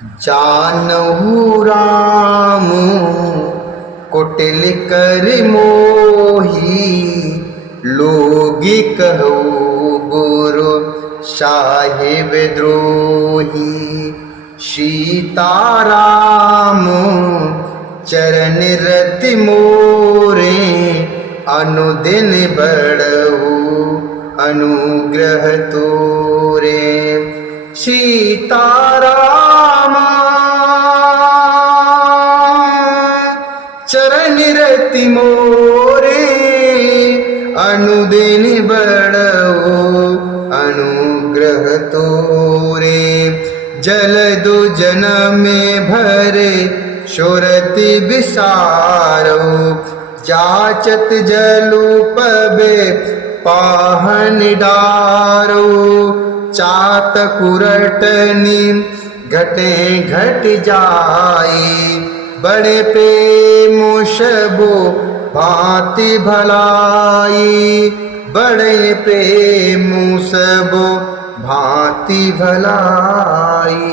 जानहु राम कुटिल कर मोही, लोगी कहो गुरु साहिब द्रोही। सीताराम चरण रति मोरे, अनुदिन बड़ऊ अनुग्रह तोरे। सीताराम चरण रति मोरे, अनुदिन बड़ऊ अनुग्रह तोरे। जलदु जनम भरे सुरति विसारो, जाचत जलु पबे पाहन डारो। चात कुरटनी घटे घट जाए, बड़े प्रेम सबो भांति भलाई। बड़े प्रेम सबो भांति भलाई।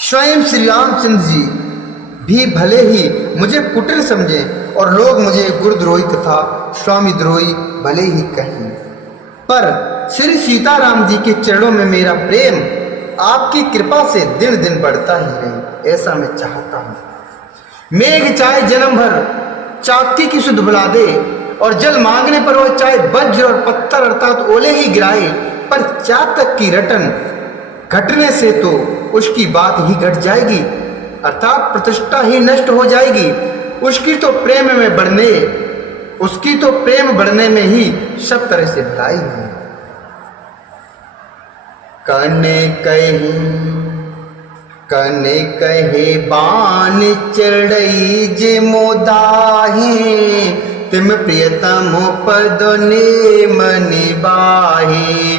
स्वयं श्री रामचंद्र जी भी भले ही मुझे कुटिल समझे और लोग मुझे गुरुद्रोही तथा स्वामी द्रोही भले ही कहें, पर श्री सीताराम जी के चरणों में मेरा प्रेम आपकी कृपा से दिन दिन बढ़ता ही रहे, ऐसा मैं चाहता हूँ। मेघ चाहे जन्म भर चाकी की सुध बुला दे, और जल मांगने पर वह चाहे वज्र और पत्थर अर्थात ओले ही गिराए, पर चातक की रटन घटने से तो उसकी बात ही घट जाएगी, अर्थात प्रतिष्ठा ही नष्ट हो जाएगी। उसकी तो प्रेम बढ़ने में ही सब तरह से भलाई है। कने कहे बान चढ़ई जे मोदाहे, तिम प्रियतम पद ने मनि बाहे।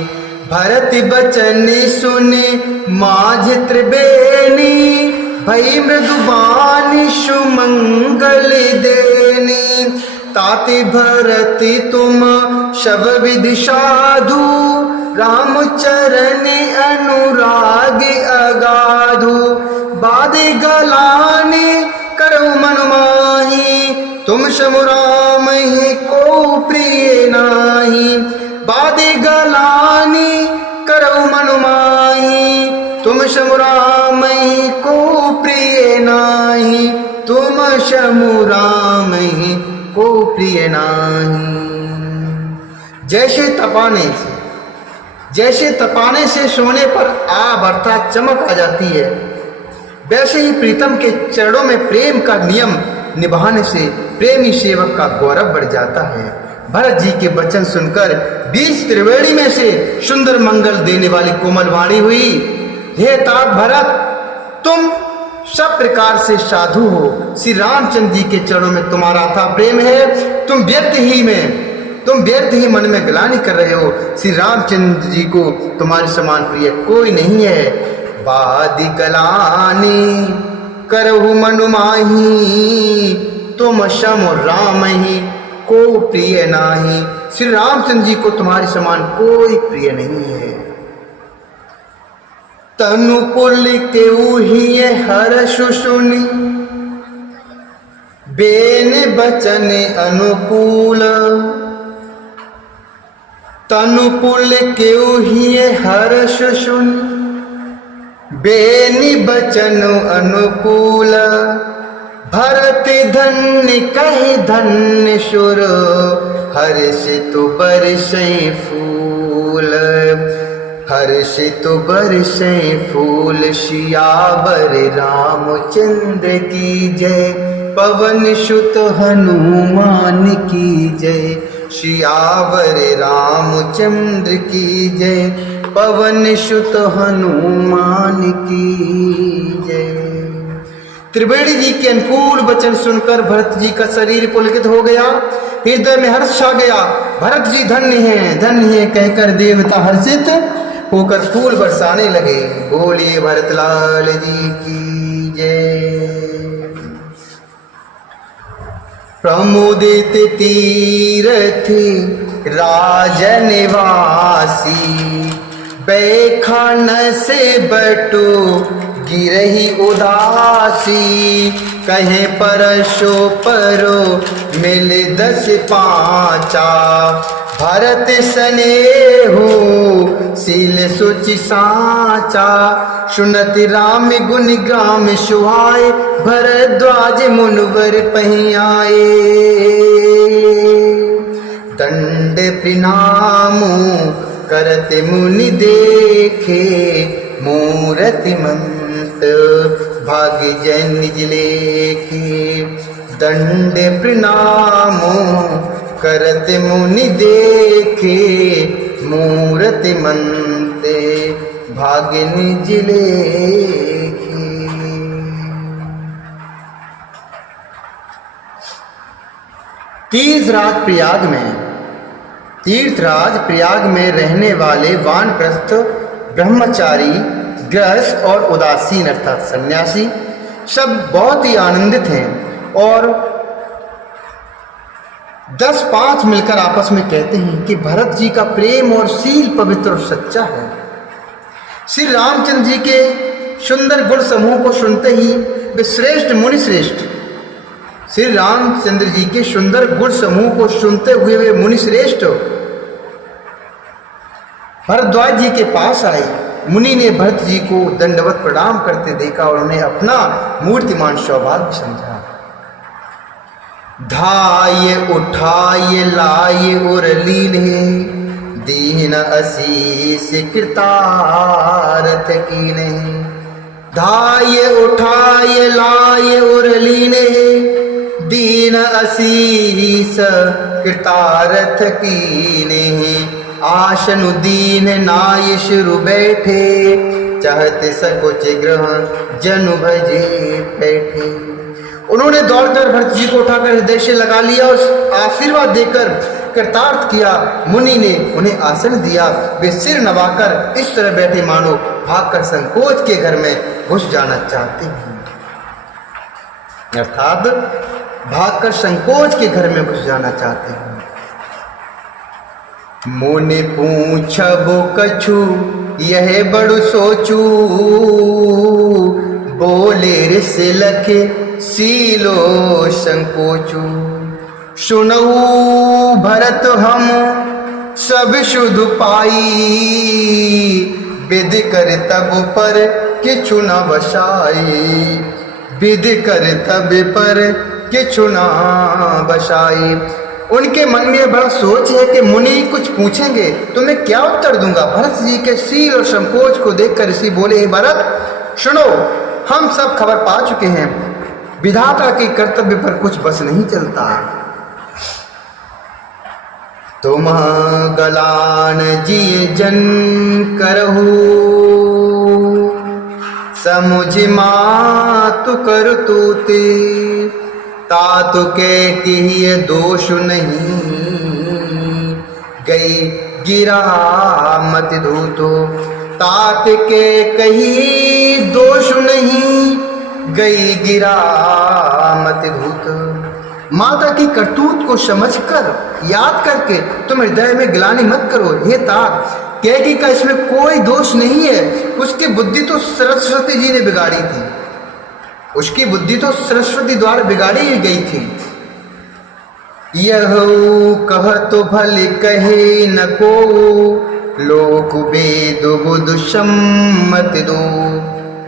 भरत बचन सुने माझ त्रिवेणी, भई मृदुबानी सुमंगल देनी। ताति भरति तुम शब विधि साधु, राम चरण अनुराग अगाधु। बादे गलाने करऊ मन माही, तुम सम राम ही को प्रिय नाही। बादे गलाने करऊ मन माही, तुम सम राम ही को प्रिय नाही। तुम सम राम ही को प्रिय नाही। जैसे तपाने से सोने पर आभ अर्थात चमक आ जाती है, वैसे ही प्रीतम के चरणों में प्रेम का नियम निभाने से प्रेमी सेवक का गौरव बढ़ जाता है। भरत जी के वचन सुनकर 20 त्रिवेणी में से सुंदर मंगल देने वाली कोमल वाणी हुई। हे तात भरत, तुम सब प्रकार से साधु हो, श्री रामचंद्र जी के चरणों में तुम्हारा था प्रेम है। तुम व्यर्थ ही मन में ग्लानि कर रहे हो। श्री रामचंद्र जी को तुम्हारे समान प्रिय कोई नहीं है। बादि गलानि करहु मनु माही, तुम सम राम ही को प्रिय नाही। श्री रामचंद्र जी को तुम्हारे समान कोई प्रिय नहीं है। तनु पुल केऊ ही हर्ष सुनि, बेन बचन अनुकूल। तनु पुल केऊ ही हर्ष सुनि, बेनि बचन अनुकूल। भरत धन्य कहि धन्य सुर, हर्षित बरसै फूल। हर्षित बरसै फूल, सियावर रामचंद्र की जय। पवन सुत हनुमान की जय, सियावर रामचंद्र की जय। पवन सुत हनुमान की जय। त्रिवेणी जी के अनुकूल वचन सुनकर भरत जी का शरीर पुलकित हो गया, हृदय में हर्ष छा गया। भरत जी धन्य है कहकर देवता हर्षित होकर फूल बरसाने लगे। बोलिए भरत लाल जी की जय। प्रमुदित तीरथ राजनिवासी, बैखान से बटो गिरही उदासी, कहें परशो परो मिल 10 पाँचा, भरत स्नेहो सील सुचि साचा, सुनत राम गुण ग्राम सुहाए, भरद्वाज मुनिवर पहि आए। दंड प्रणामो करत मुनि देखे, मूरति मंत भाग्य जन निज लेखे। दंड प्रणामो करत मुनि देखे, मूरति मंत भाग्य निज लेखे। तीर्थराज प्रयाग में रहने वाले वानप्रस्थ ब्रह्मचारी, गृहस्थ और उदासीन अर्थात सन्यासी सब बहुत ही आनंदित हैं और 10-5 मिलकर आपस में कहते हैं कि भरत जी का प्रेम और शील पवित्र और सच्चा है। श्री रामचंद्र जी के सुंदर गुण समूह को सुनते ही वे श्रेष्ठ मुनि श्रेष्ठ, श्री रामचंद्र जी के सुंदर गुण समूह को सुनते हुए वे मुनि श्रेष्ठ भरद्वाज जी के पास आए। मुनि ने भरत जी को दंडवत प्रणाम करते देखा और उन्हें अपना मूर्तिमान सौभाग्य समझा। धाये उठाये लाये और लीने, दीन असीस कृतारथ कीने। धाये उठाये लाये और लीने, दीन असीस कृतारथ कीने। आशनु दीन नाय शिरु बैठे, चाहत सकुच ग्रह जनु भजे बैठे। उन्होंने दौड़कर भरत जी को उठाकर हृदय से लगा लिया और आशीर्वाद देकर कृतार्थ किया। मुनि ने उन्हें आसन दिया। वे सिर नवाकर इस तरह बैठे मानो भागकर संकोच के घर में घुस जाना चाहते हैं, अर्थात भागकर संकोच के घर में घुस जाना चाहते हैं। मुनि पूछबो कछु यह बड़ु सोचू, बोले ऋष लखे सीलो संकोचू। सुनऊ भरत हम सब शुद्ध पाई, विधि कर तब पर किछु न बसाई। विधि कर तब पर किछु न बसाई। उनके मन में बड़ा सोच है कि मुनि कुछ पूछेंगे तो मैं क्या उत्तर दूंगा। भरत जी के शील और संकोच को देखकर ऋषि बोले, हे भरत सुनो, हम सब खबर पा चुके हैं, विधाता के कर्तव्य पर कुछ बस नहीं चलता। तुम गलान जी जन करहु, समुझ मातु कर तूते। तातु के किए दोष नहीं, गई गिरा मत धूतो। तात के कही दोष नहीं, गई गिरा मत धूत। माता की करतूत को समझकर याद करके तुम हृदय में गिलानी मत करो। हे तात, कैकेयी का इसमें कोई दोष नहीं है। उसकी बुद्धि तो सरस्वती जी ने बिगाड़ी थी, उसकी बुद्धि तो सरस्वती द्वारा बिगाड़ी गई थी। यह कह तो भल कहे न को, लोक वेद बुध सम्मत दो।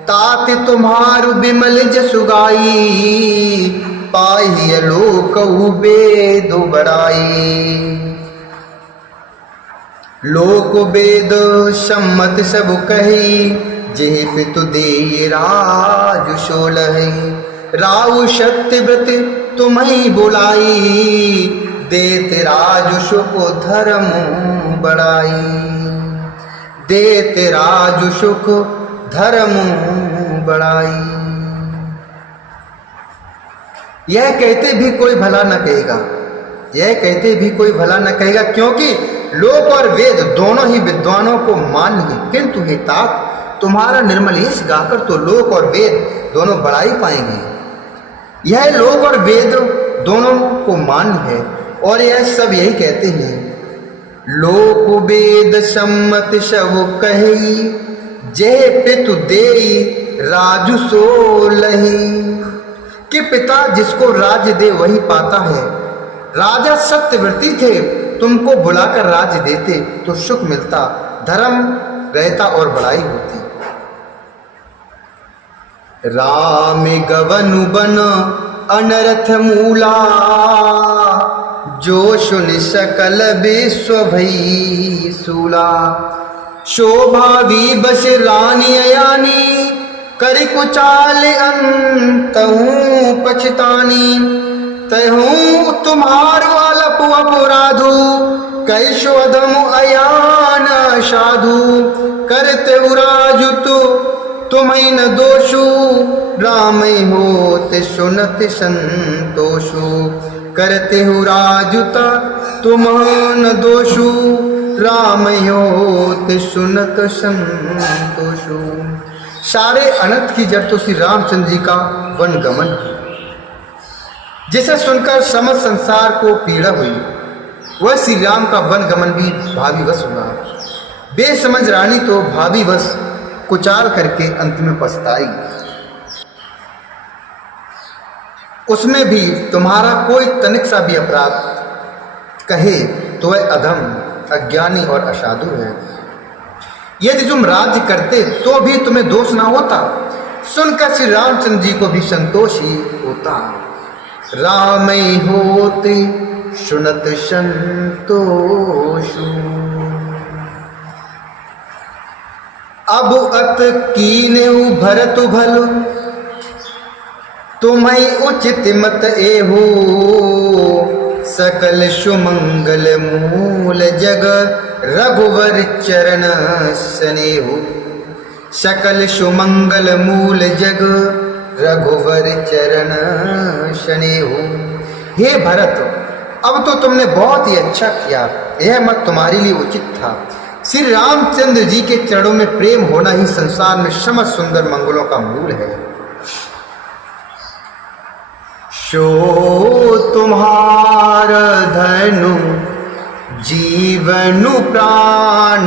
तात तुम्हारु विमल जसु गाई, पाहि लोक वेद बड़ाई। लोक वेद सम्मत सब कही, जेहि पितु दे राजु सोलहि। राउ सत्यव्रत तुम्हें बुलाई, देत राजु सुख धर्म बढ़ाई। देत राजु सुख धर्म बढ़ाई। यह कहते भी कोई भला न कहेगा, यह कहते भी कोई भला न कहेगा, क्योंकि लोक और वेद दोनों ही विद्वानों को मान्य है। किंतु हे तात, तुम्हारा निर्मल यश गाकर तो लोक और वेद दोनों बड़ाई पाएंगे। यह लोक और वेद दोनों को मान्य है और यह सब यही कहते हैं लोक वेद सम्मत सब कही, जय पितु देई राजु सो लही। कि पिता जिसको राज्य दे वही पाता है। राजा सत्यव्रती थे, तुमको बुलाकर राज्य देते तो सुख मिलता, धर्म रहता और बड़ाई होती। राम गवनु बन अनरथ मूला, जो सुन सकल विश्व भई सूला। शोभा भी बस रानी अयानी, करि कुचाल अंतहूँ पछतानी। तहूँ तुम्हारो अलप अपराधु, कैसो अधम अयान साधु। करते राजु तो तुम्हें न दोषु, राम होते सुनत संतोषु। करते हो राजुता तुम न दोषु, राम होते सुनत संतोषु। सारे अनर्थ की जड़ तो श्री रामचंद्र जी का वन गमन, जिसे सुनकर समस्त संसार को पीड़ा हुई, वह श्री राम का वन गमन भी भावीवश हुआ। बेसमझ रानी तो भावीवश कुचाल करके अंत में पछताई। उसमें भी तुम्हारा कोई तनिक सा भी अपराध कहे तो वह अधम, अज्ञानी और असाधु है। यदि तुम राज्य करते तो भी तुम्हें दोष ना होता, सुनकर श्री रामचंद्र जी को भी संतोष ही होता। राम होते सुनत संतोषु, अब अत कीने भरत भलो, तुम्हें उचित मत एहो। सकल सुमंगल मूल जग, रघुवर चरण स्नेहु। सकल सुमंगल मूल जग, रघुवर चरण स्नेहु। हे भरत, अब तो तुमने बहुत ही अच्छा किया, यह मत तुम्हारे लिए उचित था। श्री रामचंद्र जी के चरणों में प्रेम होना ही संसार में समस्त सुंदर मंगलों का मूल है। सो तुम्हार धनु जीवनु प्राण,